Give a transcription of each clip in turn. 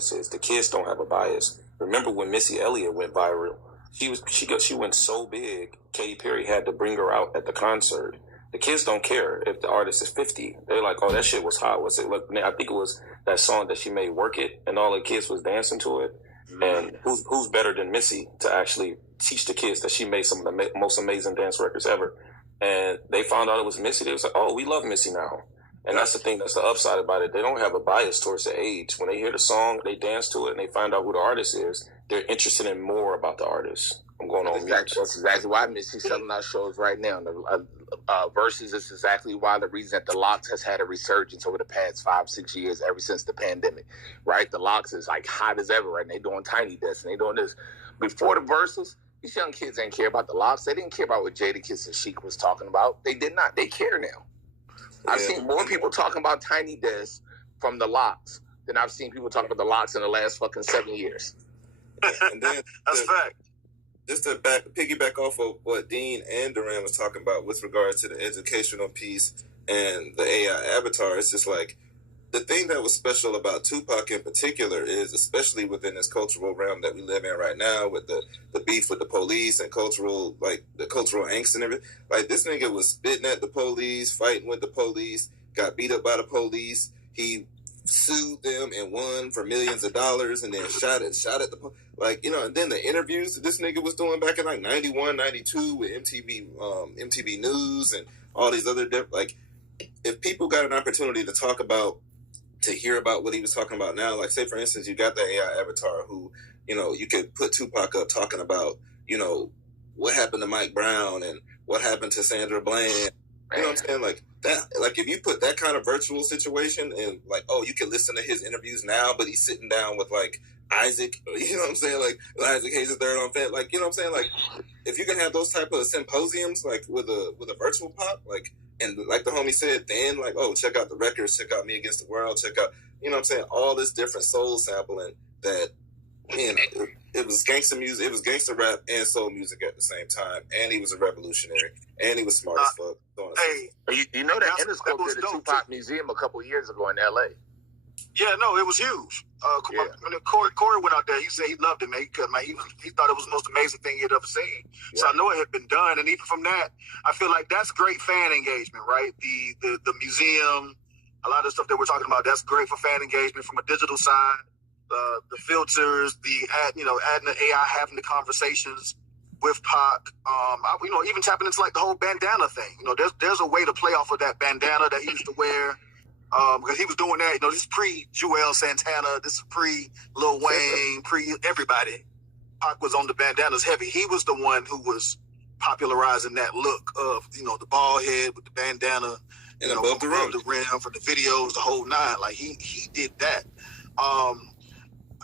artist is. The kids don't have a bias. Remember when Missy Elliott went viral? She went so big. Katy Perry had to bring her out at the concert. The kids don't care if the artist is 50. They're like, oh, that shit was hot. Was it? Look, I think it was that song that she made, "Work It," and all the kids was dancing to it. And who's better than Missy to actually teach the kids that she made some of the most amazing dance records ever? And they found out it was Missy. They was like, oh, we love Missy now. And that's the thing, that's the upside about it. They don't have a bias towards the age. When they hear the song, they dance to it, and they find out who the artist is, they're interested in more about the artist. I'm going on mute. That's exactly why Missy's selling our shows right now. Versus is exactly why the reason that the Lox has had a resurgence over the past 5-6 years, ever since the pandemic, right? The Lox is like hot as ever, right? And they doing Tiny Desk, and they doing this. Before the verses, these young kids ain't care about the Lox. They didn't care about what Jadakiss and Sheik was talking about. They did not. They care now. Yeah. I've seen more people talking about Tiny Desk from the Lox than I've seen people talking about the Lox in the last fucking 7 years. And then that's fact. Just to piggyback off of what Dean and Duran was talking about with regards to the educational piece and the AI avatar, it's just like the thing that was special about Tupac in particular is, especially within this cultural realm that we live in right now, with the beef with the police and cultural, like the cultural angst and everything. Like, this nigga was spitting at the police, fighting with the police, got beat up by the police. He sued them and won for millions of dollars, and then shot at the like, you know. And then the interviews that this nigga was doing back in like 91, 92 with MTV News and all these other like, if people got an opportunity to hear about what he was talking about now, like, say for instance, you got the AI avatar who, you know, you could put Tupac up talking about, you know, what happened to Mike Brown and what happened to Sandra Bland. You know what I'm saying? Like that, like if you put that kind of virtual situation and like, oh, you can listen to his interviews now, but he's sitting down with like Isaac, you know what I'm saying? Like Isaac Hayes III on Fed, like, you know what I'm saying? Like, if you can have those type of symposiums, like with a virtual pop, like, and like the homie said, then like, oh, check out the records, check out Me Against the World, check out, you know what I'm saying? All this different soul sampling that, man, it was gangster music, it was gangster rap and soul music at the same time, and he was a revolutionary, and he was smart as fuck. Hey, you know that Interscope did a Tupac museum a couple years ago in L.A. Yeah, no, it was huge. When Corey went out there, he said he loved it, man. He thought it was the most amazing thing he'd ever seen. Yeah. So I know it had been done, and even from that, I feel like that's great fan engagement, right? The museum, a lot of stuff that we're talking about, that's great for fan engagement from a digital side. The filters, adding the AI, having the conversations with Pac, even tapping into like the whole bandana thing. You know, there's a way to play off of that bandana that he used to wear. Because he was doing that, you know, this is pre-Joel Santana, this is pre-Lil Wayne, pre-everybody. Pac was on the bandanas heavy. He was the one who was popularizing that look of, you know, the bald head with the bandana, and above the rim, for the videos, the whole nine. Like, he did that.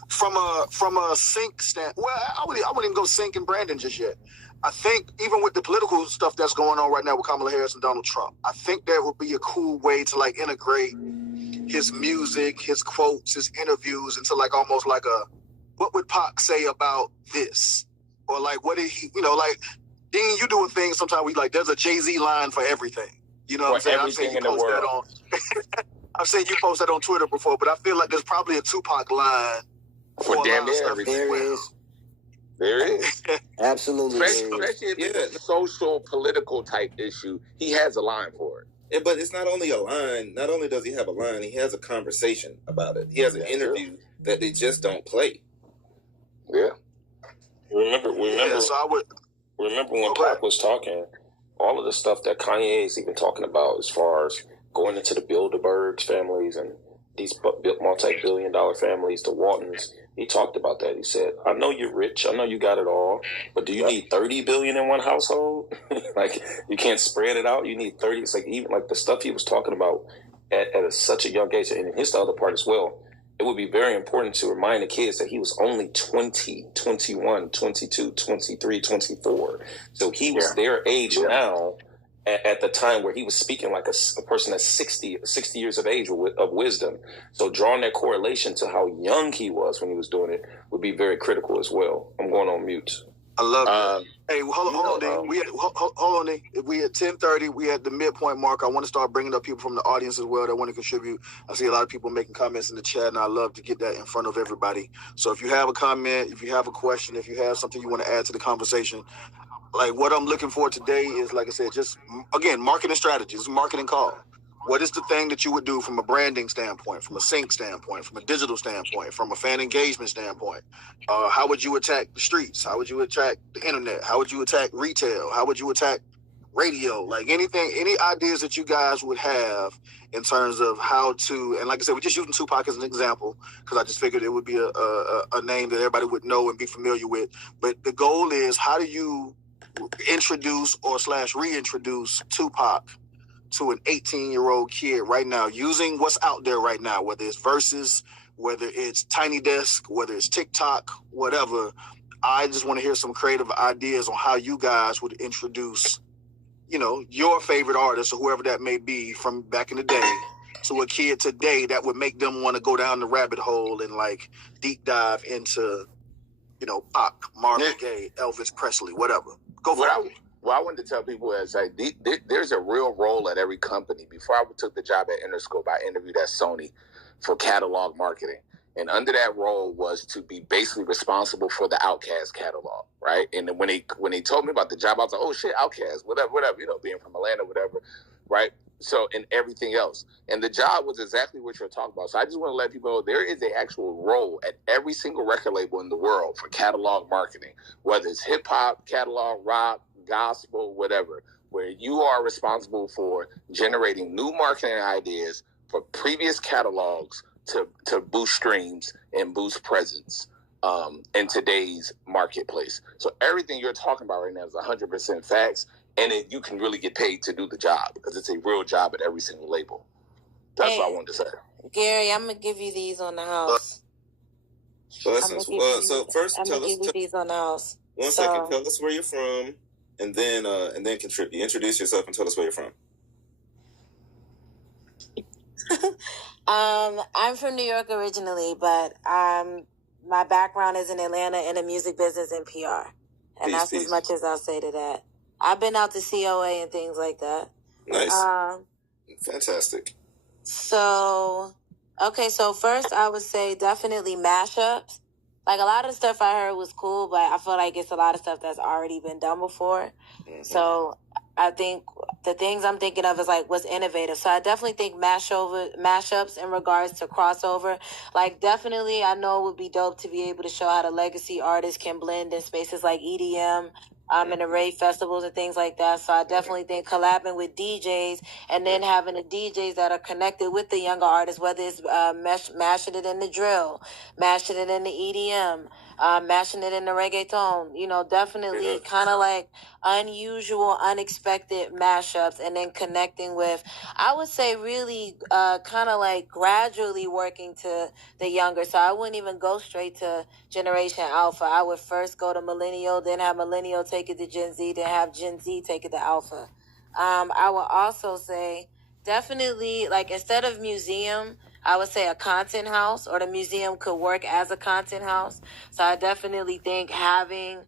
From a sync stand, well, I wouldn't even go sync and Brandon just yet. I think even with the political stuff that's going on right now with Kamala Harris and Donald Trump, I think that would be a cool way to like integrate his music, his quotes, his interviews into like almost like what would Pac say about this? Or like, what did he, you know, like, Dean, you do a thing sometimes there's a Jay-Z line for everything. You know what I'm saying? I've seen you post that on I've seen you post that on Twitter before, but I feel like there's probably a Tupac line for damn near everything. There is. Absolutely. Especially if it's a social, political type issue, he has a line for it. Yeah, but it's not only a line. Not only does he have a line, he has a conversation about it. He has an interview that they just don't play. Yeah. Remember when Pac was talking, all of the stuff that Kanye is even talking about as far as going into the Bilderbergs families and these multi-billion-dollar families, the Waltons. He talked about that. He said, I know you're rich. I know you got it all. But do you need 30 billion in one household? Like, you can't spread it out. You need 30. It's like, even like the stuff he was talking about at such a young age. And here's the other part as well. It would be very important to remind the kids that he was only 20, 21, 22, 23, 24. So he was their age now at the time where he was speaking like a person that's 60 years of age of wisdom. So drawing that correlation to how young he was when he was doing it would be very critical as well. I'm going on mute. I love that. Hey, hold on, D. Hold on, D. If we at 10:30, we at the midpoint mark. I want to start bringing up people from the audience as well that want to contribute. I see a lot of people making comments in the chat, and I love to get that in front of everybody. So if you have a comment, if you have a question, if you have something you want to add to the conversation, like what I'm looking for today is, like I said, just, again, marketing strategies, marketing call. What is the thing that you would do from a branding standpoint, from a sync standpoint, from a digital standpoint, from a fan engagement standpoint? How would you attack the streets? How would you attack the internet? How would you attack retail? How would you attack radio? Like anything, any ideas that you guys would have in terms of how to, and like I said, we're just using Tupac as an example because I just figured it would be a name that everybody would know and be familiar with. But the goal is, how do you introduce or / reintroduce Tupac to an 18-year-old kid right now, using what's out there right now, whether it's Versus, whether it's Tiny Desk, whether it's TikTok, whatever. I just want to hear some creative ideas on how you guys would introduce, you know, your favorite artist or whoever that may be from back in the day to a kid today that would make them want to go down the rabbit hole and like deep dive into, you know, Pac, Marvin Gaye, Elvis Presley, whatever. Go for it. What I wanted to tell people is like there's a real role at every company. Before I took the job at Interscope, I interviewed at Sony for catalog marketing. And under that role was to be basically responsible for the Outkast catalog, right? And then when they told me about the job, I was like, oh shit, Outkast, whatever, you know, being from Atlanta, whatever, right? So, and everything else. And the job was exactly what you're talking about. So I just want to let people know there is an actual role at every single record label in the world for catalog marketing, whether it's hip hop, catalog, rock, gospel, whatever, where you are responsible for generating new marketing ideas for previous catalogs to boost streams and boost presence in today's marketplace. So everything you're talking about right now is 100% facts, and you can really get paid to do the job because it's a real job at every single label. That's what I wanted to say. Gary, I'm going to give you these on the house. So first, tell us. These on the house. One second. Tell us where you're from, and then contribute. Introduce yourself and tell us where you're from. I'm from New York originally, but my background is in Atlanta in the music business and PR. And that's as much as I'll say to that. I've been out to COA and things like that. Nice. Fantastic. So first I would say definitely mashups. Like, a lot of the stuff I heard was cool, but I feel like it's a lot of stuff that's already been done before. Mm-hmm. So I think the things I'm thinking of is like what's innovative. So I definitely think mashups in regards to crossover. Like, definitely I know it would be dope to be able to show how the legacy artists can blend in spaces like EDM, and the rave festivals and things like that. So I definitely think collabing with DJs and then having the DJs that are connected with the younger artists, whether it's mashing it in the drill, mashing it in the EDM, mashing it in the reggaeton, you know, definitely kind of like unusual, unexpected mashups, and then connecting with, I would say, really kind of like gradually working to the younger. So I wouldn't even go straight to Generation Alpha. I would first go to Millennial, then have Millennial take it to Gen Z, then have Gen Z take it to Alpha. I would also say definitely, like, instead of museum, I would say a content house, or the museum could work as a content house. So I definitely think having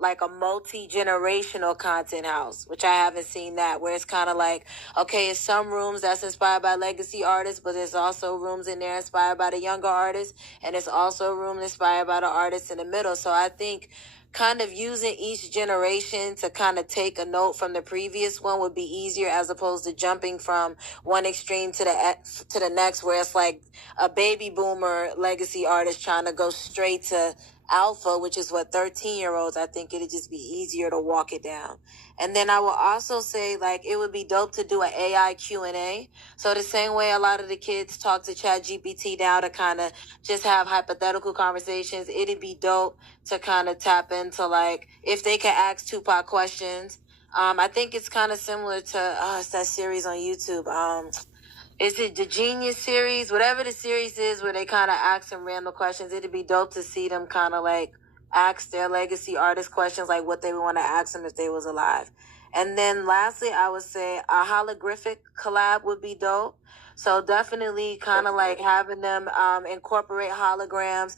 like a multi-generational content house, which I haven't seen that, where it's kind of like, okay, it's some rooms that's inspired by legacy artists, but there's also rooms in there inspired by the younger artists, and it's also a room inspired by the artists in the middle. So I think kind of using each generation to kind of take a note from the previous one would be easier, as opposed to jumping from one extreme to the next, where it's like a baby boomer legacy artist trying to go straight to Alpha, which is what 13-year-olds, I think it'd just be easier to walk it down. And then I will also say, like, it would be dope to do an AI Q&A. So the same way a lot of the kids talk to ChatGPT now to kind of just have hypothetical conversations, it'd be dope to kind of tap into, like, if they could ask Tupac questions. I think it's kind of similar to it's that series on YouTube. Is it the Genius series? Whatever the series is, where they kind of ask them random questions. It'd be dope to see them kind of like ask their legacy artist questions, like what they would want to ask them if they was alive. And then lastly, I would say a holographic collab would be dope. So definitely kind of like having them incorporate holograms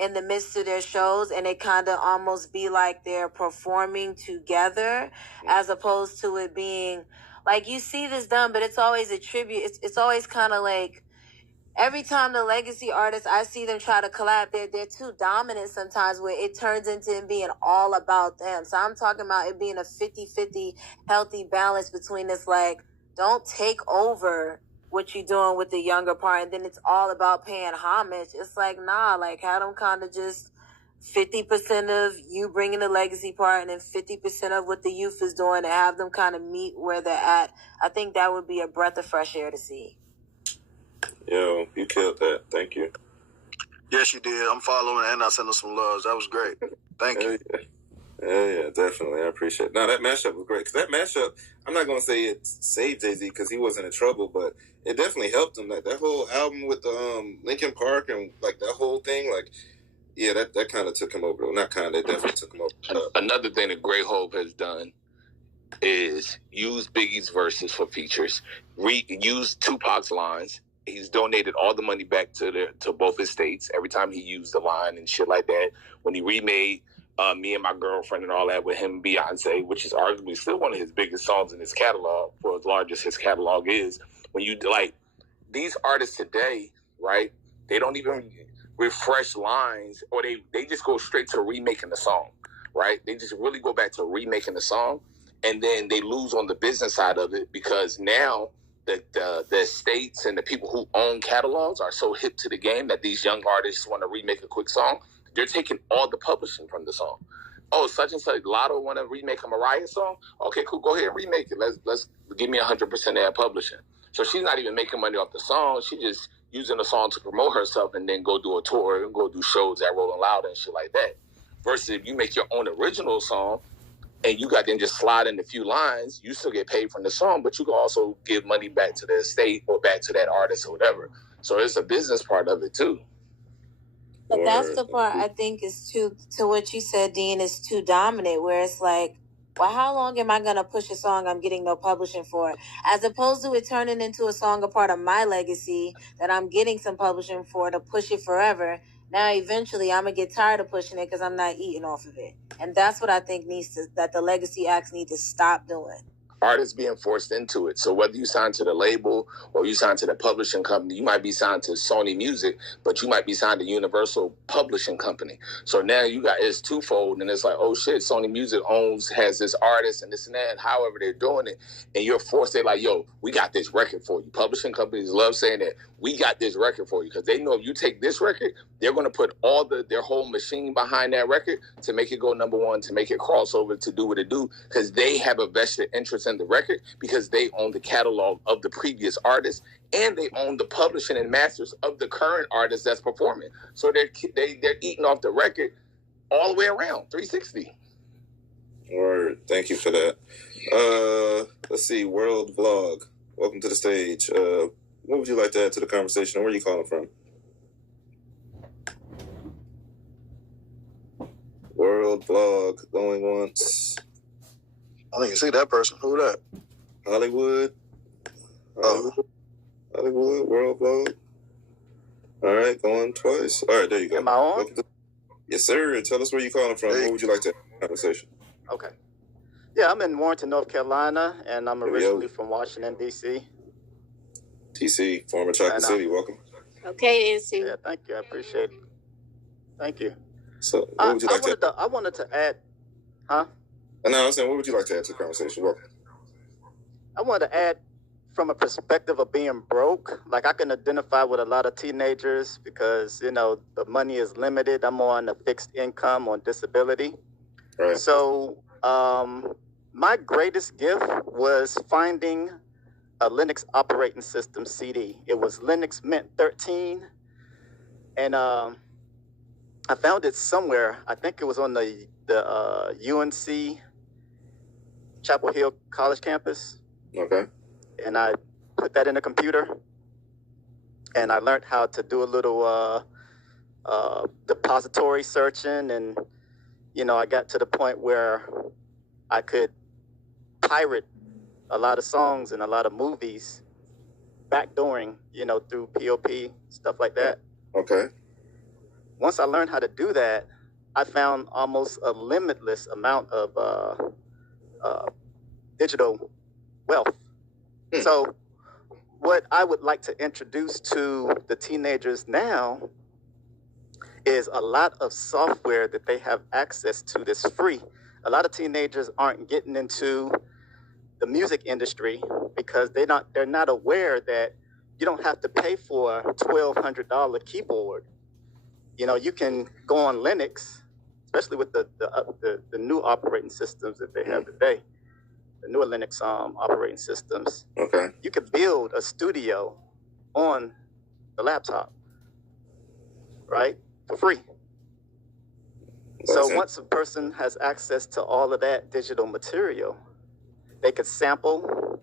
in the midst of their shows, and it kind of almost be like they're performing together, as opposed to it being like you see this done, but it's always a tribute. It's always kind of like every time the legacy artists, I see them try to collab, they're too dominant sometimes where it turns into it being all about them. So I'm talking about it being a 50-50 healthy balance between this, like, don't take over what you're doing with the younger part and then it's all about paying homage. It's like, nah, like have them kind of just 50% of you bringing the legacy part and then 50% of what the youth is doing and have them kind of meet where they're at. I think that would be a breath of fresh air to see. Yo, you killed that. Thank you. Yes, you did. I'm following and I sent her some loves. That was great. Thank you. Yeah, definitely. I appreciate it. Now, that mashup was great. Because that mashup, I'm not going to say it saved Jay-Z because he wasn't in trouble, but it definitely helped him. Like, that whole album with the Linkin Park and, like, that whole thing, like, yeah, that kind of took him over. Well, not kind of, it definitely took him over. Another thing that Grey Hope has done is use Biggie's verses for features, use Tupac's lines. He's donated all the money back to both his states every time he used the line and shit like that. When he remade Me and My Girlfriend and all that with him and Beyonce, which is arguably still one of his biggest songs in his catalog, for as large as his catalog is. When you, like, these artists today, right, they don't even refresh lines, or they just go straight to remaking the song, right? They just really go back to remaking the song, and then they lose on the business side of it because now the estates and the people who own catalogs are so hip to the game that these young artists want to remake a quick song. They're taking all the publishing from the song. Oh, such and such Lotto want to remake a Mariah song? Okay, cool. Go ahead and remake it. Let's give me 100% of that publishing. So she's not even making money off the song. She's just using the song to promote herself and then go do a tour and go do shows at Rolling Loud and shit like that. Versus if you make your own original song and you got them just slide in a few lines, you still get paid from the song, but you can also give money back to the estate or back to that artist or whatever. So it's a business part of it too. But that's the part I think is to what you said, Dean, is too dominant, where it's like, well, how long am I going to push a song I'm getting no publishing for? As opposed to it turning into a song, a part of my legacy that I'm getting some publishing for to push it forever. Now, eventually, I'm going to get tired of pushing it because I'm not eating off of it. And that's what I think that the legacy acts need to stop doing. Artists being forced into it. So whether you sign to the label or you sign to the publishing company, you might be signed to Sony Music, but you might be signed to Universal Publishing Company. So now it's twofold, and it's like, oh shit, Sony Music has this artist and this and that, and however they're doing it, and you're forced, they're like, yo, we got this record for you. Publishing companies love saying that, we got this record for you, because they know if you take this record, they're going to put their whole machine behind that record to make it go number one, to make it crossover, to do what it do, because they have a vested interest in the record, because they own the catalog of the previous artist, and they own the publishing and masters of the current artist that's performing. So they're eating off the record all the way around, 360. Word. Thank you for that. Let's see, World Vlog. Welcome to the stage. What would you like to add to the conversation, and where are you calling from? World Vlog, going once. I think you see that person. Who that? Hollywood. Hollywood, World Vlog. All right, going twice. All right, there you go. Am I on? Yes, sir. Tell us where you're calling from. What would you like to have in the conversation? Okay. Yeah, I'm in Warrenton, North Carolina, and I'm originally from Washington, D.C. TC, former Chocolate City. Welcome. Okay, NC. Yeah, thank you. I appreciate it. Thank you. So, what would you like to add? I wanted to add, huh? No, I'm saying, what would you like to add to the conversation? Welcome. I wanted to add from a perspective of being broke. Like, I can identify with a lot of teenagers because, the money is limited. I'm on a fixed income on disability. Right. So, my greatest gift was finding a Linux operating system CD. It was Linux Mint 13. And I found it somewhere. I think it was on the UNC Chapel Hill College campus. Okay. And I put that in a computer. And I learned how to do a little depository searching. And, I got to the point where I could pirate a lot of songs and a lot of movies backdooring, through POP, stuff like that. Okay. Once I learned how to do that, I found almost a limitless amount of digital wealth. So what I would like to introduce to the teenagers now is a lot of software that they have access to that's free. A lot of teenagers aren't getting into the music industry because they're not aware that you don't have to pay for a $1,200 keyboard. You can go on Linux, especially with the new operating systems that they have today, the newer Linux operating systems. Okay. You could build a studio on the laptop, right, for free. So once a person has access to all of that digital material, they could sample,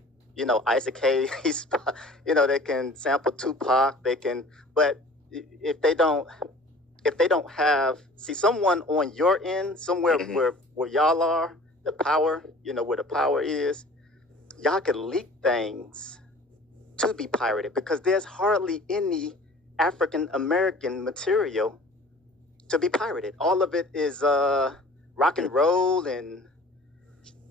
Isaac Hayes, they can sample Tupac, but if they don't have, someone on your end, somewhere where y'all are, the power, where the power is, y'all can leak things to be pirated because there's hardly any African American material to be pirated. All of it is rock and roll and,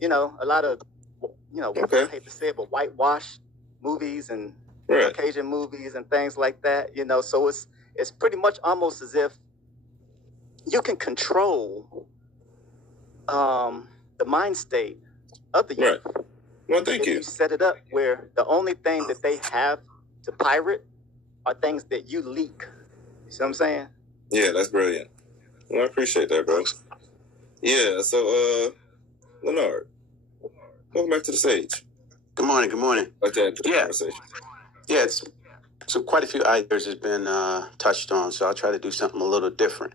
a lot of, I hate to say it, but whitewash movies and Caucasian movies and things like that, so it's pretty much almost as if you can control the mind state of the youth. Right. Well, thank you. You set it up where the only thing that they have to pirate are things that you leak. You see what I'm saying? Yeah, that's brilliant. Well, I appreciate that, bro. Yeah, so, Leonard, welcome back to the stage. Good morning. Like to add to the conversation. Yeah, so quite a few ideas has been touched on, so I'll try to do something a little different.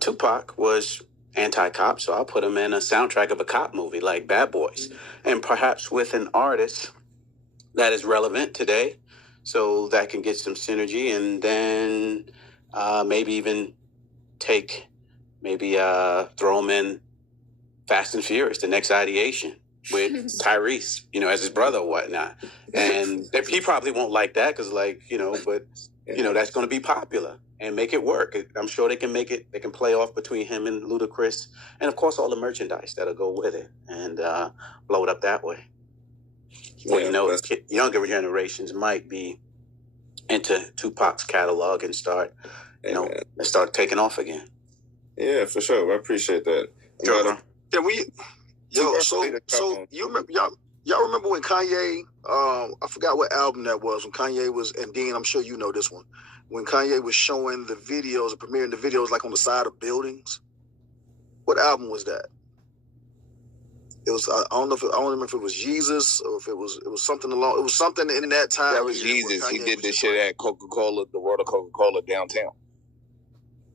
Tupac was anti-cop, so I'll put him in a soundtrack of a cop movie like Bad Boys, and perhaps with an artist that is relevant today, so that can get some synergy, and then maybe even throw him in Fast and Furious, the next Ideation, with Tyrese, as his brother or whatnot. And he probably won't like that because, but, that's going to be popular and make it work. I'm sure they can make it. They can play off between him and Ludacris. And, of course, all the merchandise that'll go with it and blow it up that way. Well, younger generations might be into Tupac's catalog and start, start taking off again. Yeah, for sure. I appreciate that. So you remember y'all remember when Kanye? I forgot what album that was. When Kanye was, and Dean, I'm sure you know this one. When Kanye was showing the videos, premiering the videos, like on the side of buildings. What album was that? It was. I don't remember if it was Jesus or if it was something along. It was something in that time. That was Jesus. He did this shit at Coca-Cola, the World of Coca-Cola downtown.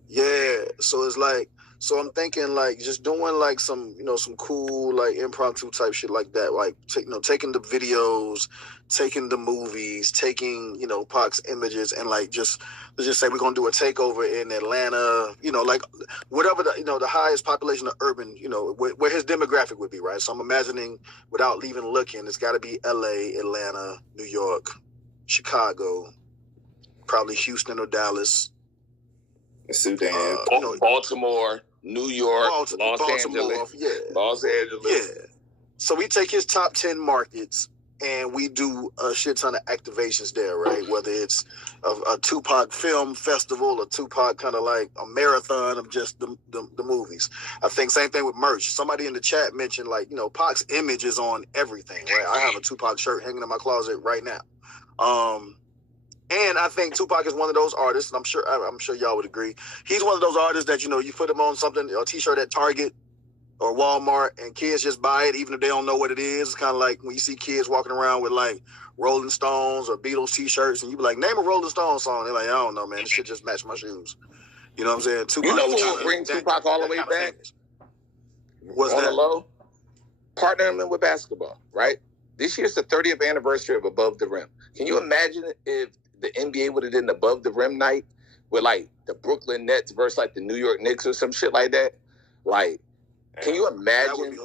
Yeah. So it's like. So I'm thinking like just doing like some, some cool like impromptu type shit like that. Like, taking the videos, taking the movies, taking, Pac's images and like let's just say we're going to do a takeover in Atlanta, like whatever the highest population of urban, where his demographic would be, right? So I'm imagining without even looking, it's got to be LA, Atlanta, New York, Chicago, probably Houston or Dallas. Sudan, Baltimore, New York, Los Angeles. Yeah. Los Angeles. Yeah. So we take his top 10 markets and we do a shit ton of activations there, right? Whether it's a Tupac film festival, a Tupac kind of like a marathon of just the movies. I think same thing with merch. Somebody in the chat mentioned like, Pac's image is on everything, right? I have a Tupac shirt hanging in my closet right now. And I think Tupac is one of those artists, and I'm sure y'all would agree. He's one of those artists that, you put him on something, a T-shirt at Target or Walmart, and kids just buy it even if they don't know what it is. It's kind of like when you see kids walking around with, like, Rolling Stones or Beatles T-shirts, and you be like, name a Rolling Stones song. They're like, I don't know, man. This shit just match my shoes. You know what I'm saying? Tupac, who will bring Tupac all the way back? What's that? On the low? Partnering with basketball, right? This year's the 30th anniversary of Above the Rim. Can you imagine if the NBA would have done Above the Rim night with like the Brooklyn Nets versus like the New York Knicks or some shit like that? Like, can you imagine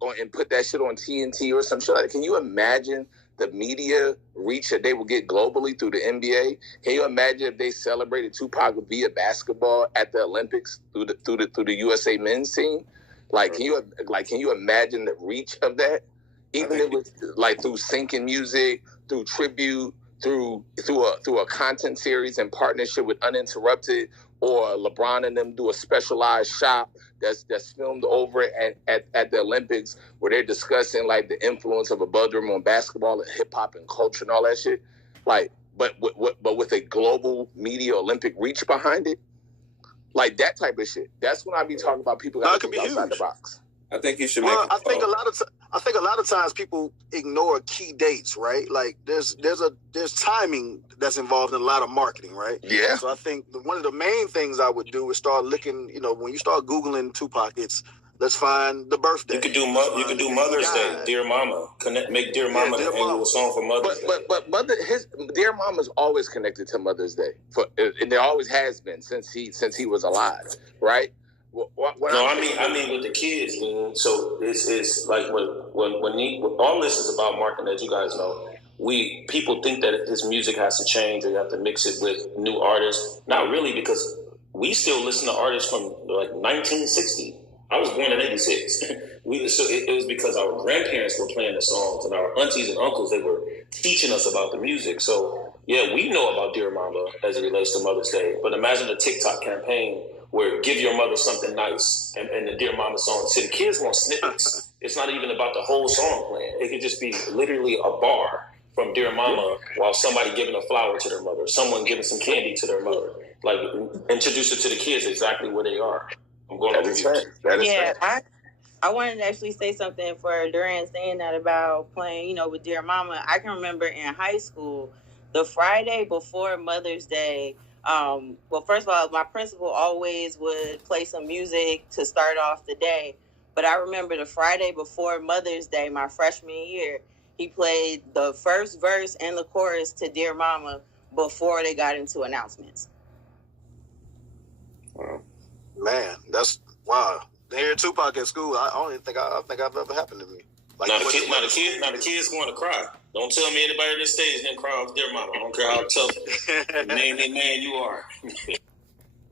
and put that shit on TNT or some shit like that? Can you imagine the media reach that they will get globally through the NBA. Can you imagine if they celebrated Tupac via basketball at the Olympics through the USA men's team? Like, can you imagine the reach of that? Even if it was like through syncing music, through tribute, through a content series in partnership with Uninterrupted, or LeBron and them do a specialized shop that's filmed over at the Olympics where they're discussing like the influence of above the rim on basketball and hip hop and culture and all that shit. Like, but with a global media Olympic reach behind it, like that type of shit. That's when I be talking about people that can be outside the box. I think you should. I think a lot of times people ignore key dates, right? Like there's timing that's involved in a lot of marketing, right? Yeah. So I think one of the main things I would do is start looking. You know, when you start Googling Tupac, let's find the birthday. You could do Mother's Day, Dear Mama. Make Dear Mama the annual song for Mother's Day. But his Dear Mama's always connected to Mother's Day, and there always has been since he was alive, right? I mean with the kids, dude. So it's like when all this is about marketing, as you guys know, people think that his music has to change or you have to mix it with new artists. Not really, because we still listen to artists from like 1960. I was born in 86. It was because our grandparents were playing the songs and our aunties and uncles, they were teaching us about the music. So yeah, we know about Dear Mama as it relates to Mother's Day. But imagine a TikTok campaign where give your mother something nice and the Dear Mama song. See, the kids want snippets. It's not even about the whole song playing. It could just be literally a bar from Dear Mama while somebody giving a flower to their mother, someone giving some candy to their mother. Like, introduce it to the kids exactly where they are. I'm going over here. I wanted to actually say something for Duran saying that about playing, with Dear Mama. I can remember in high school, the Friday before Mother's Day, well, first of all, my principal always would play some music to start off the day. But I remember the Friday before Mother's Day, my freshman year, he played the first verse and the chorus to Dear Mama before they got into announcements. Wow. Man, that's wow. Hearing Tupac at school, I don't even think I've ever happened to me. Like, now the kids going to cry. Don't tell me anybody on this stage didn't cry off Dear Mama. I don't care how tough man you are.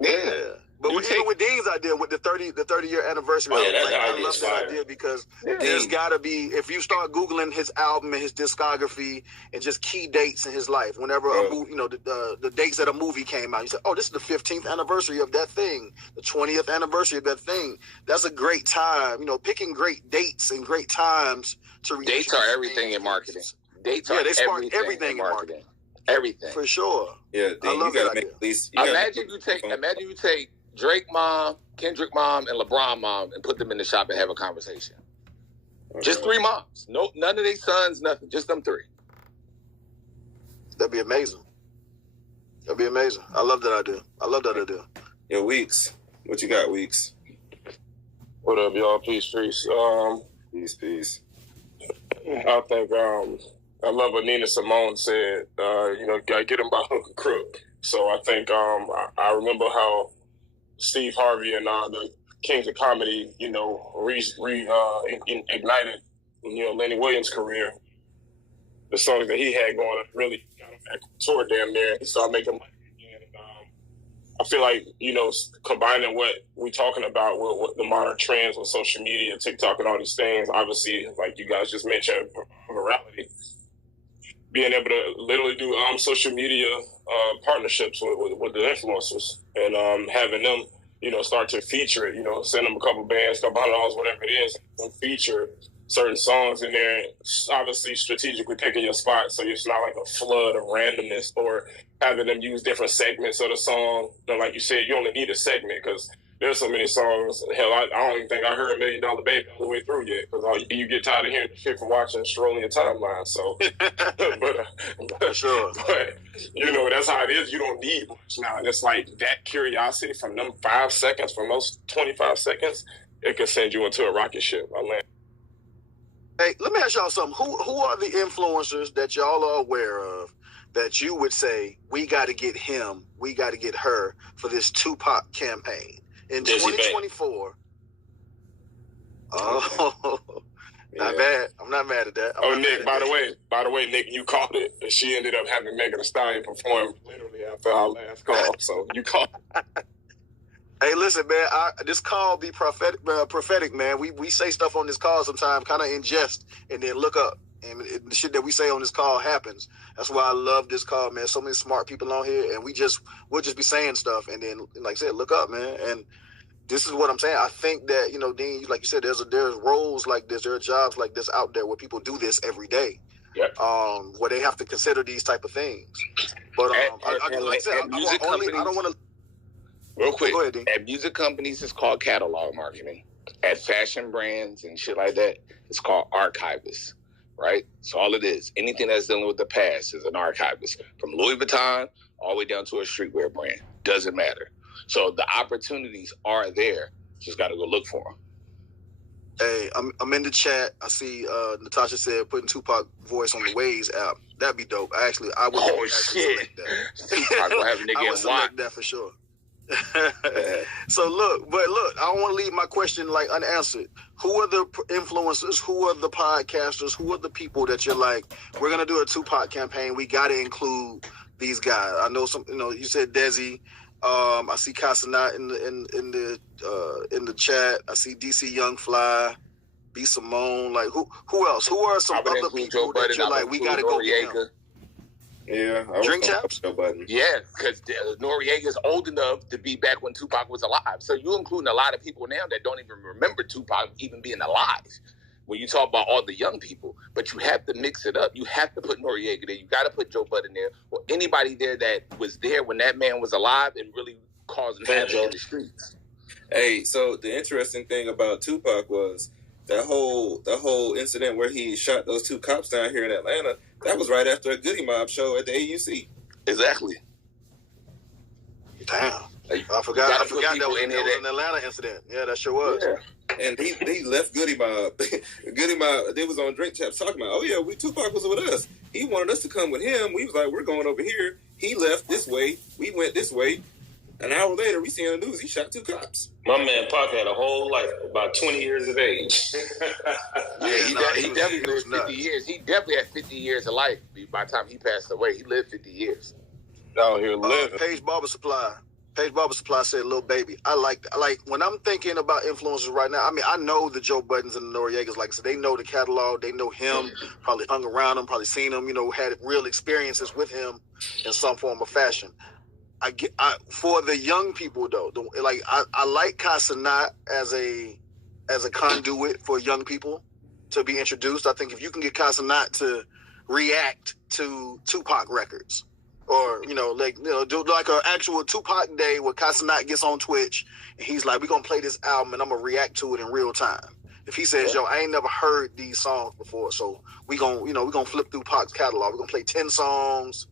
Yeah. But even with Dean's idea, with the 30 year anniversary, I love that idea because there's got to be, if you start Googling his album and his discography and just key dates in his life, whenever the dates that a movie came out, you say, oh, this is the 15th anniversary of that thing, the 20th anniversary of that thing. That's a great time, picking great dates and great times to reach. Dates are everything in marketing. They spark everything in marketing. Everything. For sure. Yeah, Dean, you gotta make at least. Imagine you take Drake mom, Kendrick mom, and LeBron mom and put them in the shop and have a conversation. Just 3 moms. No, none of their sons, nothing. Just them 3. That'd be amazing. I love that idea. Yo, Weeks. What you got, Weeks? What up, y'all? Peace. Peace. I think I love what Nina Simone said. Gotta get him by hook or crook. So I think I remember how Steve Harvey and the Kings of Comedy, ignited, Lenny Williams' career. The songs that he had going really got him back toward damn near. He started making money again. I feel like, combining what we're talking about with the modern trends with social media, TikTok, and all these things, obviously, like you guys just mentioned, virality. Being able to literally do social media partnerships with the influencers and having them, start to feature it, send them a couple bands, $200, whatever it is, and feature certain songs in there, obviously strategically picking your spot so it's not like a flood of randomness or having them use different segments of the song. Like you said, you only need a segment because there's so many songs. Hell, I don't even think I heard $1 Million Baby all the way through yet because you get tired of hearing the shit from watching and strolling your timeline. So, but sure. But that's how it is. You don't need much now. It's like that curiosity from them 5 seconds, from those 25 seconds, it can send you into a rocket ship. Hey, let me ask y'all something. Who are the influencers that y'all are aware of that you would say we got to get him, we got to get her for this Tupac campaign? In 2024, Not bad. I'm not mad at that. Nick, by the way, Nick, you called it. She ended up having Megan Thee Stallion perform literally after our last call. So you called. Hey, listen, man. This call be prophetic, man. We say stuff on this call sometimes, kind of in jest, and then look up, and the shit that we say on this call happens. That's why I love this call, man. So many smart people on here, and we'll just be saying stuff, and then, like I said, look up, man. And this is what I'm saying. I think that, Dean, like you said, there's roles like this, there are jobs like this out there where people do this every day. Yep. Where they have to consider these type of things. But like I said, I don't want to. Real quick, go ahead, Dean. At music companies, it's called catalog marketing. At fashion brands and shit like that, it's called archivist, right? So all it is, anything that's dealing with the past is an archivist. From Louis Vuitton all the way down to a streetwear brand. Doesn't matter. So the opportunities are there. Just got to go look for them. Hey, I'm in the chat. I see Natasha said putting Tupac voice on the Waze app. That'd be dope. I would shit. Select that. Tupac will have a nigga I would select that for sure. So look, I don't want to leave my question like unanswered. Who are the influencers? Who are the podcasters? Who are the people that you're like, we're gonna do a Tupac campaign? We got to include these guys. I know some. You said Desi. I see Casanat in the chat. I see DC Young Fly, B Simone. Like who else? Who are some other people that you're like, we got to go get them? Yeah, Drink Champs. Yeah, because Noriega's old enough to be back when Tupac was alive. So you're including a lot of people now that don't even remember Tupac even being alive. When you talk about all the young people, but you have to mix it up. You have to put Noriega there. You got to put Joe Budden there, or anybody there that was there when that man was alive and really causing havoc in the streets. Hey, so the interesting thing about Tupac was that whole incident where he shot those two cops down here in Atlanta. That was right after a Goody Mob show at the AUC. Exactly. Damn. I forgot that was an Atlanta incident. Yeah, that sure was. Yeah. And he left Goody Mob. Goody Mob, they was on Drink Champs talking about, Tupac was with us. He wanted us to come with him. We was like, we're going over here. He left this way. We went this way. An hour later, we see on the news, he shot two cops. My man Pac had a whole life, about 20 years of age. He definitely lived 50 years. He definitely had 50 years of life. By the time he passed away, he lived 50 years. Down here living. Page Barber Supply said, "Little Baby." I like when I'm thinking about influencers right now. I mean, I know the Joe Buddens and the Noriegas. Like I said, they know the catalog. They know him. Probably hung around him. Probably seen him. Had real experiences with him in some form or fashion. For the young people though, I like Casanat as a conduit for young people to be introduced. I think if you can get Casanat to react to Tupac records. Or, do like an actual Tupac day where Casanat gets on Twitch and he's like, we're going to play this album and I'm going to react to it in real time. If he says, I ain't never heard these songs before, so we're going to flip through Pac's catalog. We're going to play 10 songs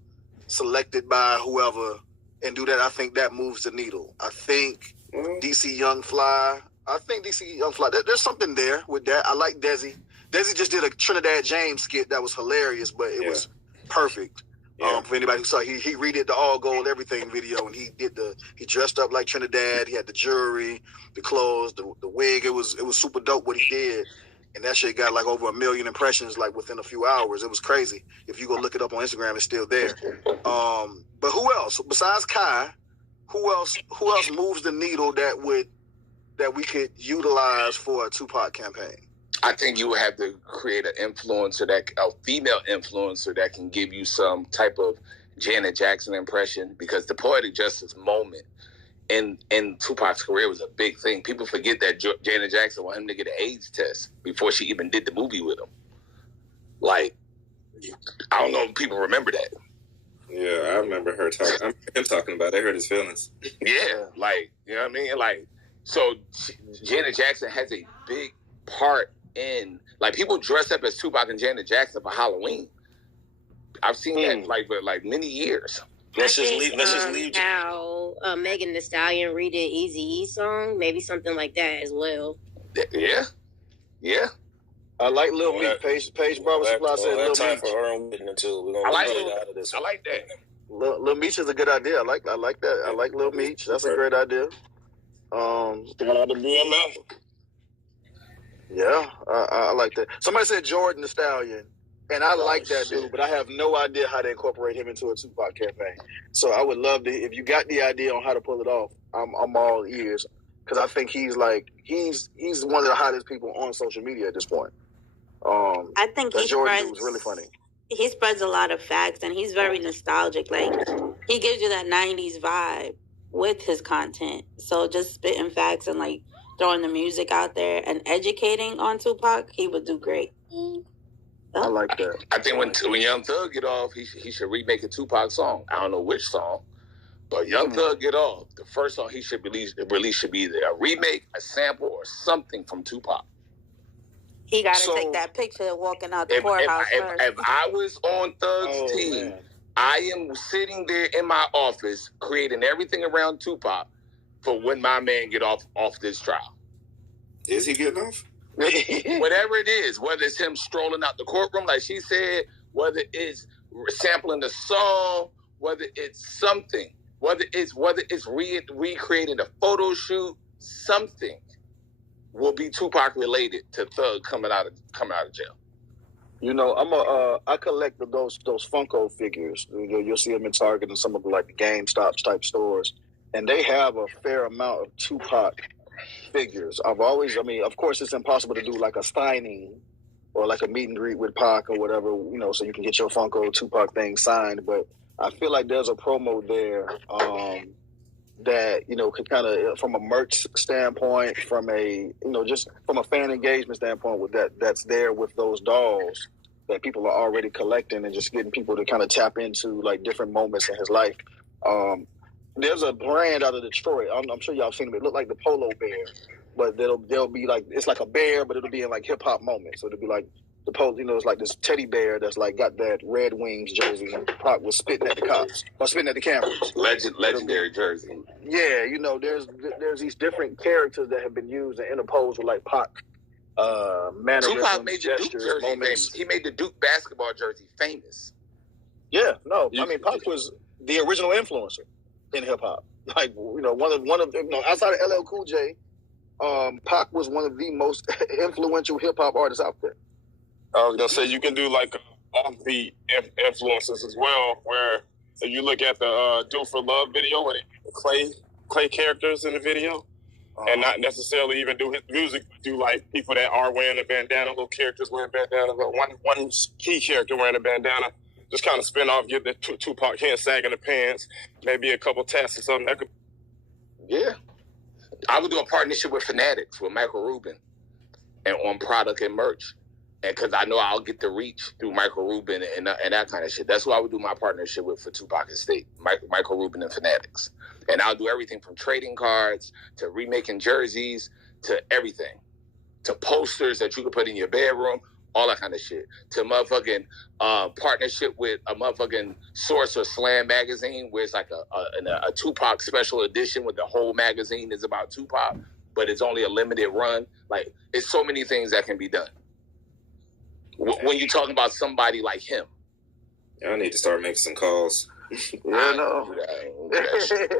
selected by whoever and do that. I think that moves the needle. I think DC Young Fly, there's something there with that. I like Desi. Desi just did a Trinidad James skit that was hilarious, but it was perfect. For anybody who saw, he redid the All Gold Everything video, and he dressed up like Trinidad. He had the jewelry, the clothes, the wig. It was super dope what he did, and that shit got like over 1 million impressions like within a few hours. It was crazy. If you go look it up on Instagram, it's still there. But who else besides Kai? Who else moves the needle that we could utilize for a Tupac campaign? I think you would have to create a female influencer that can give you some type of Janet Jackson impression, because the poetic justice moment in Tupac's career was a big thing. People forget that Janet Jackson wanted him to get an AIDS test before she even did the movie with him. Like, I don't know if people remember that. Yeah, I remember him talking about it. I heard his feelings. Yeah, like, you know what I mean? Like, so Janet Jackson has a big part in, like, people dress up as Tupac and Janet Jackson for Halloween. I've seen that for many years. Let's just leave. How Megan Thee Stallion redid Eazy-E song, maybe something like that as well. Yeah. I like Lil Meech. Page Barber Supply said Lil time Meech. for her own witness too. We're I like gonna get out of this. I like that. Lil Meech is a good idea. I like that. I like Lil Meech. That's a great idea. Shout out to BMF. Yeah, I like that. Somebody said Jordan the Stallion, and I like that dude, but I have no idea how to incorporate him into a Tupac campaign. So I would love to, if you got the idea on how to pull it off, I'm all ears, because I think he's one of the hottest people on social media at this point. I think Jordan dude was really funny. He spreads a lot of facts, and he's very nostalgic. Like, he gives you that 90s vibe with his content. So just spitting facts and, like, throwing the music out there and educating on Tupac, he would do great. I like that. I think when Young Thug get off, he should remake a Tupac song. I don't know which song, but Young Thug get off, the first song he should release should be either a remake, a sample, or something from Tupac. He got to take that picture walking out the courthouse first. If I was on Thug's team, man. I am sitting there in my office creating everything around Tupac for when my man get off this trial. Is he getting off? Whatever it is, whether it's him strolling out the courtroom, like she said, whether it's sampling the song, whether it's something, whether it's recreating a photo shoot, something will be Tupac related to Thug coming out of jail. You know, I collect those Funko figures. You'll see them in Target and some of the GameStop type stores, and they have a fair amount of Tupac figures. Of course, it's impossible to do like a signing or like a meet and greet with Pac or whatever, so you can get your Funko Tupac thing signed. But I feel like there's a promo there that could kind of, from a merch standpoint, from a just from a fan engagement standpoint, with that's there with those dolls that people are already collecting, and just getting people to kind of tap into like different moments in his life. There's a brand out of Detroit. I'm sure y'all seen them. It look like the Polo Bear, but they'll be like, it's like a bear, but it'll be in like hip hop moments. So it'll be like the Polo, it's like this teddy bear that's like got that Red Wings jersey, and Pac was spitting at the cops or spitting at the cameras. Legendary jersey. Yeah, there's these different characters that have been used and interposed with like Pac mannerisms, Tupac made the Duke jersey famous. He made the Duke basketball jersey famous. Yeah, no, Pac was the original influencer in hip hop. Like, one of outside of LL Cool J, Pac was one of the most influential hip hop artists out there. I was gonna say, you can do like offbeat influences as well, where if you look at the Do for Love video with Clay characters in the video, and not necessarily even do his music, but do like people that are wearing a bandana, little characters wearing bandanas, but one key character wearing a bandana. Just kind of spin off, get the Tupac hand sag in the pants, maybe a couple tats or something. Yeah. I would do a partnership with Fanatics, with Michael Rubin, and on product and merch. And because I know I'll get the reach through Michael Rubin and that kind of shit. That's who I would do my partnership with for Tupac Estate, Michael Rubin and Fanatics. And I'll do everything from trading cards to remaking jerseys to everything, to posters that you can put in your bedroom, all that kind of shit, to motherfucking partnership with a motherfucking Source or Slam magazine, where it's like a Tupac special edition with the whole magazine is about Tupac, but it's only a limited run. Like, it's so many things that can be done when you're talking about somebody like him. I need to start making some calls. Yeah, no. This shit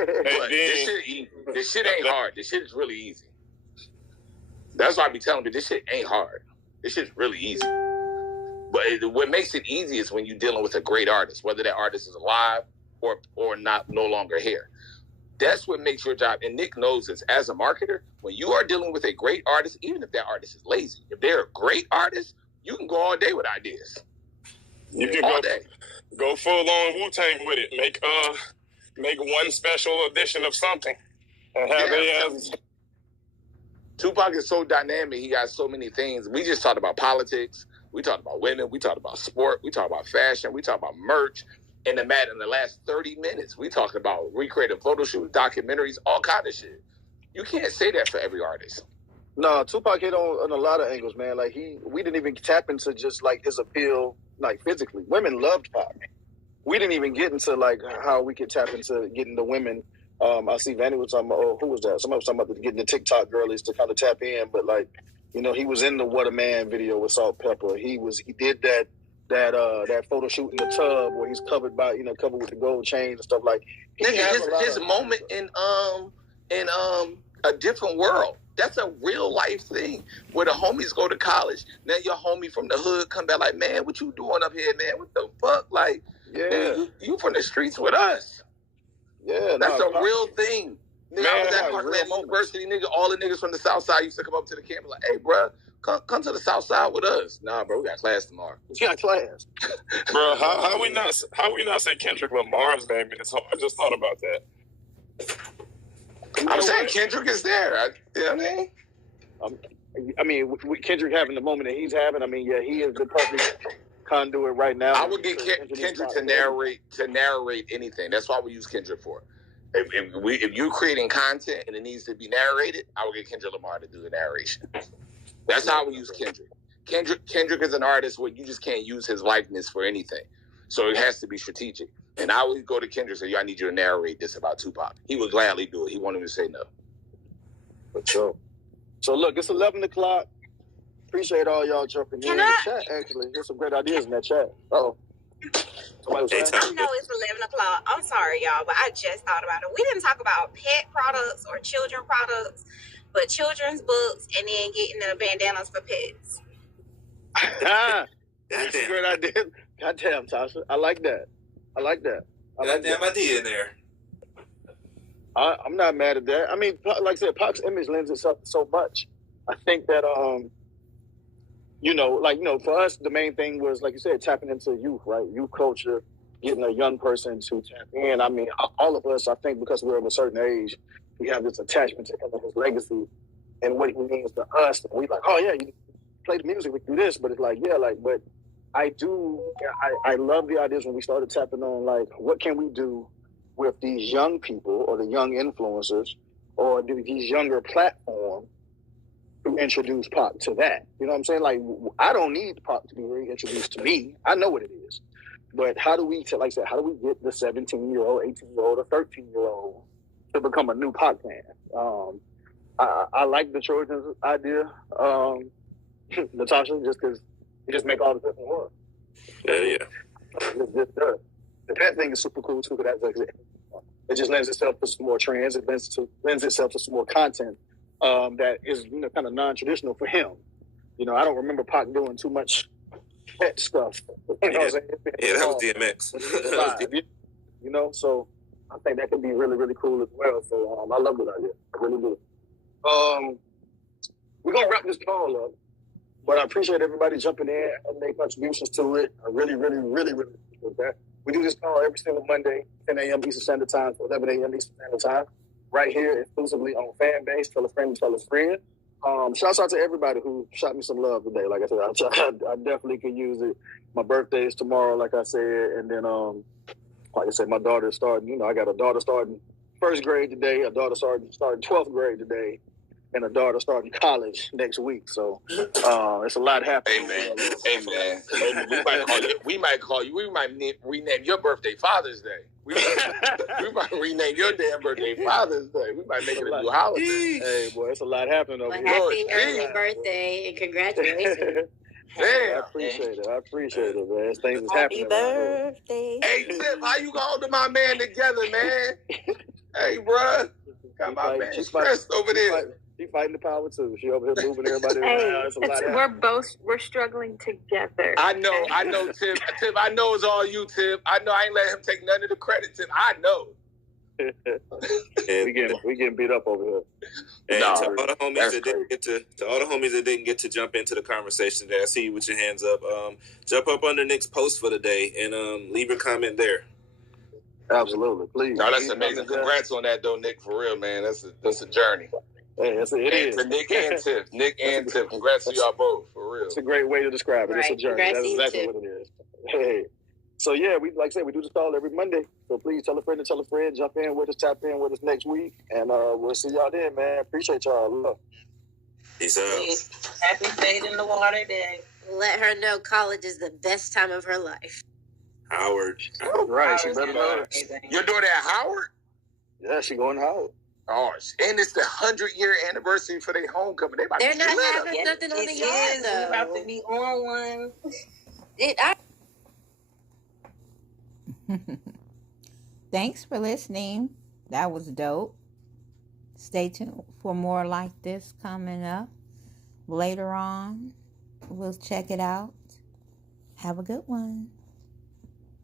easy. This shit ain't hard. This shit is really easy. That's why I be telling you, this shit ain't hard. This shit's really easy. But what makes it easy is when you're dealing with a great artist, whether that artist is alive or no longer here. That's what makes your job. And Nick knows this. As a marketer, when you are dealing with a great artist, even if that artist is lazy, if they're a great artist, you can go all day with ideas. You can go full on Wu-Tang with it. Make one special edition of something. And have Tupac is so dynamic. He got so many things. We just talked about politics. We talked about women. We talked about sport. We talked about fashion. We talked about merch. In the last 30 minutes, we talked about recreating photo shoots, documentaries, all kind of shit. You can't say that for every artist. No, Tupac hit on a lot of angles, man. Like, we didn't even tap into just like his appeal, like physically. Women loved Pac. We didn't even get into like how we could tap into getting the women. I see Vanny was talking about, who was that? Somebody was talking about getting the TikTok girlies to kind of tap in, but like, he was in the What a Man video with Salt Pepper. He did that photo shoot in the tub where he's covered with the gold chains and stuff. Like, his moment in A Different World. That's a real life thing where the homies go to college. Now your homie from the hood come back like, man, what you doing up here, man? What the fuck? Like, man, you from the streets with us. Yeah, that's a real thing. Nigga, I was at Parkland University, nigga. All the niggas from the South Side used to come up to the campus like, hey, bro, come to the South Side with us. Nah, bro, we got class tomorrow. You got class, bro. How we not say Kendrick Lamar's name in this whole? I just thought about that. I'm saying Kendrick is there. You know what I mean? With Kendrick having the moment that he's having, I mean, yeah, he is the perfect conduit right now. I would get Kendrick to narrate anything. That's why we use Kendrick for. If you're creating content and it needs to be narrated, I would get Kendrick Lamar to do the narration. That's how we use Kendrick. Kendrick is an artist where you just can't use his likeness for anything. So it has to be strategic. And I would go to Kendrick and say, I need you to narrate this about Tupac. He would gladly do it. He won't even say no. For sure. So look, it's 11 o'clock. Appreciate all y'all jumping in the chat, actually. There's some great ideas in that chat. Uh-oh. I know it's 11 o'clock. I'm sorry, y'all, but I just thought about it. We didn't talk about pet products or children products, but children's books and then getting the bandanas for pets. That's a great idea. Goddamn, Tasha. I like that. Goddamn idea in there. I'm not mad at that. I mean, like I said, Pac's image lends itself to so much. I think that, for us, the main thing was, like you said, tapping into youth, right? Youth culture, getting a young person to tap in. I mean, all of us, I think, because we're of a certain age, we have this attachment to him and his legacy and what he means to us. And we like, oh, yeah, you play the music, we do this. But it's like, yeah, but I love the ideas when we started tapping on, like, what can we do with these young people or the young influencers or these younger platforms to introduce Pac to that. You know what I'm saying? Like, I don't need Pac to be reintroduced to me. I know what it is. But how do we, like I said, how do we get the 17-year-old, 18-year-old, or 13-year-old to become a new Pac fan? I like the Trojans idea, Natasha, just because it just make all the different work. Yeah. The pet thing is super cool too, because it just lends itself to some more trends. It lends itself to some more content that is kind of non-traditional for him. I don't remember Pac doing too much pet stuff. That was DMX. So I think that could be really, really cool as well. So I love that idea. I really do. We're gonna wrap this call up, but I appreciate everybody jumping in and making contributions to it. I really, really, really, really appreciate that. We do this call every single Monday, 10 a.m. Eastern Standard Time to 11 a.m. Eastern Standard Time, right here exclusively on Fanbase. Tell a friend, tell a friend. Shouts out to everybody who shot me some love today. Like I said, I definitely could use it. My birthday is tomorrow, like I said, and then, like I said, my daughter is starting. I got a daughter starting first grade today, a daughter starting 12th grade today, and a daughter starting college next week. So it's a lot happening. Hey man. We might call you. We might rename your birthday Father's Day. We might rename your damn birthday Father's Day. We might make it a new holiday. Hey boy, it's a lot happening over here. Happy early birthday and congratulations. Damn. I appreciate it, man. Things is happening. Happy birthday. Hey, Tip, how you gonna hold my man together, man? Hey, bruh. Got my man stressed over there. She fighting the power, too. She over here moving everybody around. It's a lot we're struggling together. I know, Tip. Tip, I know it's all you, Tip. I know I ain't let him take none of the credit, Tip. I know. we getting beat up over here. And to all the homies that didn't get to jump into the conversation today, I see you with your hands up. Jump up under Nick's post for the day and leave your comment there. Absolutely, please. No, that's amazing. Congrats on that, though, Nick. For real, man. That's a journey. Hey, it is. For Nick and Tip. Congrats to y'all both, for real. It's a great way to describe it. Right. It's a journey. That's exactly what it is. Hey. So yeah, we do this call every Monday. So please tell a friend to tell a friend. Jump in with us, tap in with us next week, and we'll see y'all then, man. Appreciate y'all. Love. Peace out. Happy Fade in the Water Day. Let her know college is the best time of her life. Howard. Right, she better know. You're doing that at Howard? Yeah, she going to Howard. Oh, and it's the 100-year anniversary for their homecoming. They're not having nothing on the yard, though. We're about to be on one. Thanks for listening. That was dope. Stay tuned for more like this coming up later on. We'll check it out. Have a good one.